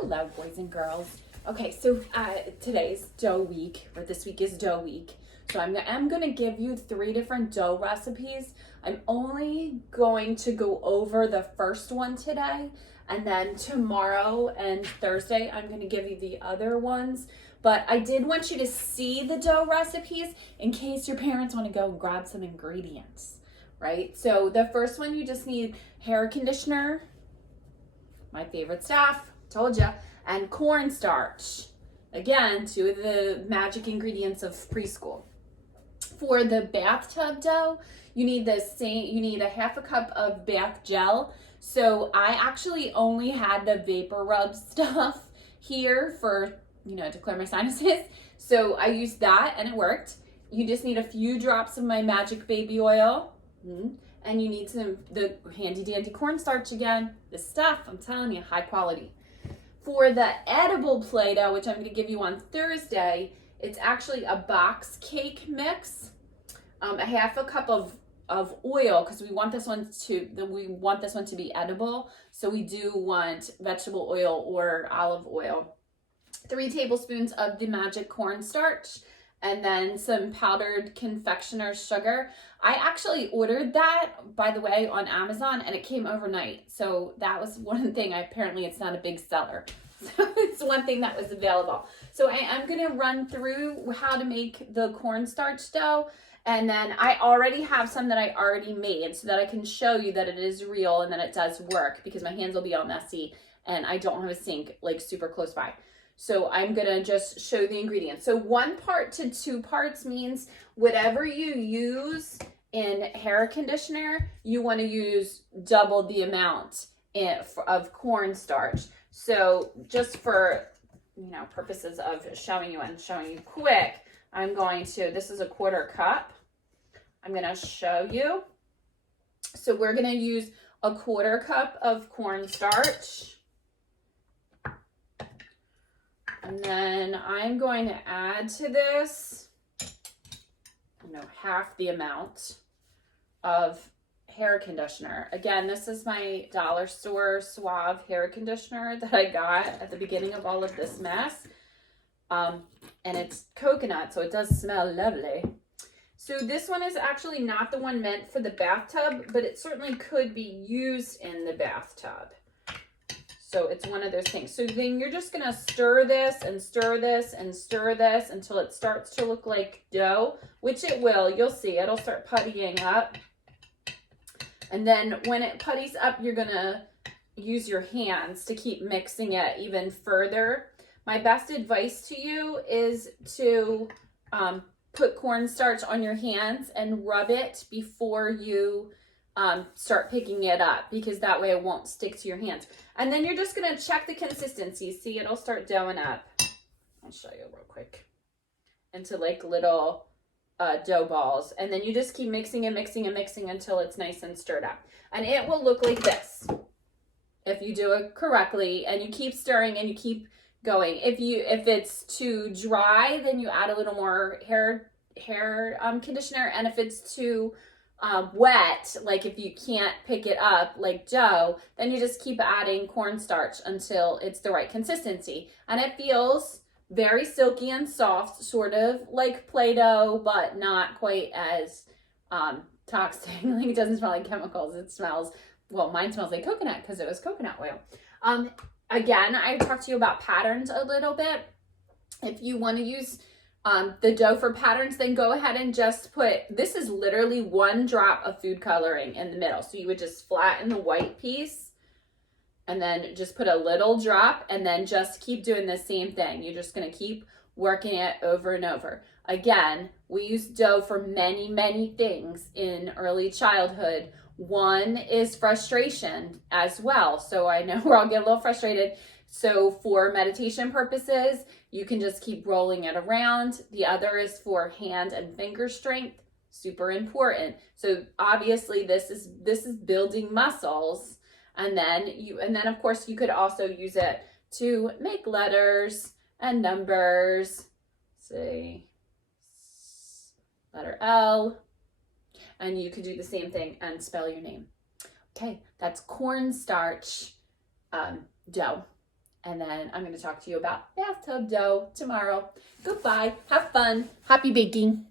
Hello, boys and girls. Okay, so today's dough week, or this week is dough week. So I'm going to give you 3 different dough recipes. I'm only going to go over the first one today, and then tomorrow and Thursday I'm going to give you the other ones. But I did want you to see the dough recipes in case your parents want to go grab some ingredients, right? So the first one, you just need hair conditioner, my favorite stuff, told ya, and cornstarch. Again, 2 of the magic ingredients of preschool. For the bathtub dough, you need a 1/2 cup of bath gel. So I actually only had the vapor rub stuff here for, to clear my sinuses. So I used that and it worked. You just need a few drops of my magic baby oil. And you need the handy dandy cornstarch again. This stuff, I'm telling you, high quality. For the edible Play-Doh, which I'm going to give you on Thursday, it's actually a box cake mix. A 1/2 cup of oil, because we want this one to be edible. So we do want vegetable oil or olive oil. 3 tablespoons of the magic cornstarch, and then some powdered confectioner's sugar. I actually ordered that, by the way, on Amazon, and it came overnight. So that was one thing. Apparently it's not a big seller. So it's one thing that was available. So I am going to run through how to make the cornstarch dough. And then I already have some that I already made so that I can show you that it is real and that it does work, because my hands will be all messy and I don't have a sink like super close by. So I'm going to just show the ingredients. So 1 part to 2 parts means whatever you use in hair conditioner, you want to use double the amount of cornstarch. So just for, purposes of showing you quick, I'm going to, this is a 1/4 cup. I'm going to show you. So we're going to use a 1/4 cup of cornstarch. And then I'm going to add to this, half the amount of hair conditioner. Again, this is my dollar store Suave hair conditioner that I got at the beginning of all of this mess. And it's coconut, so it does smell lovely. So this one is actually not the one meant for the bathtub, but it certainly could be used in the bathtub. So it's one of those things. So then you're just going to stir this and stir this and stir this until it starts to look like dough, which it will. You'll see it'll start puttying up. And then when it putties up, you're going to use your hands to keep mixing it even further. My best advice to you is to put cornstarch on your hands and rub it before you start picking it up, because that way it won't stick to your hands. And then you're just going to check the consistency. See, it'll start doughing up. I'll show you real quick. Into like little dough balls. And then you just keep mixing and mixing and mixing until it's nice and stirred up. And it will look like this if you do it correctly and you keep stirring and you keep going. If it's too dry, then you add a little more hair conditioner. And if it's too wet, like if you can't pick it up like dough, then you just keep adding cornstarch until it's the right consistency. And it feels very silky and soft, sort of like Play-Doh, but not quite as toxic. Like, it doesn't smell like chemicals. It smells, well, mine smells like coconut because it was coconut oil. Again, I talked to you about patterns a little bit. If you want to use the dough for patterns, then go ahead and just put, this is literally 1 drop of food coloring in the middle. So you would just flatten the white piece and then just put a little drop and then just keep doing the same thing. You're just going to keep working it over and over. Again, we use dough for many, many things in early childhood. One is frustration as well. So I know we're all getting a little frustrated. So for meditation purposes, you can just keep rolling it around. The other is for hand and finger strength, super important. So obviously this is building muscles. And then of course you could also use it to make letters and numbers. Say letter L. And you could do the same thing and spell your name. Okay, that's cornstarch dough. And then I'm going to talk to you about bathtub dough tomorrow. Goodbye. Have fun. Happy baking.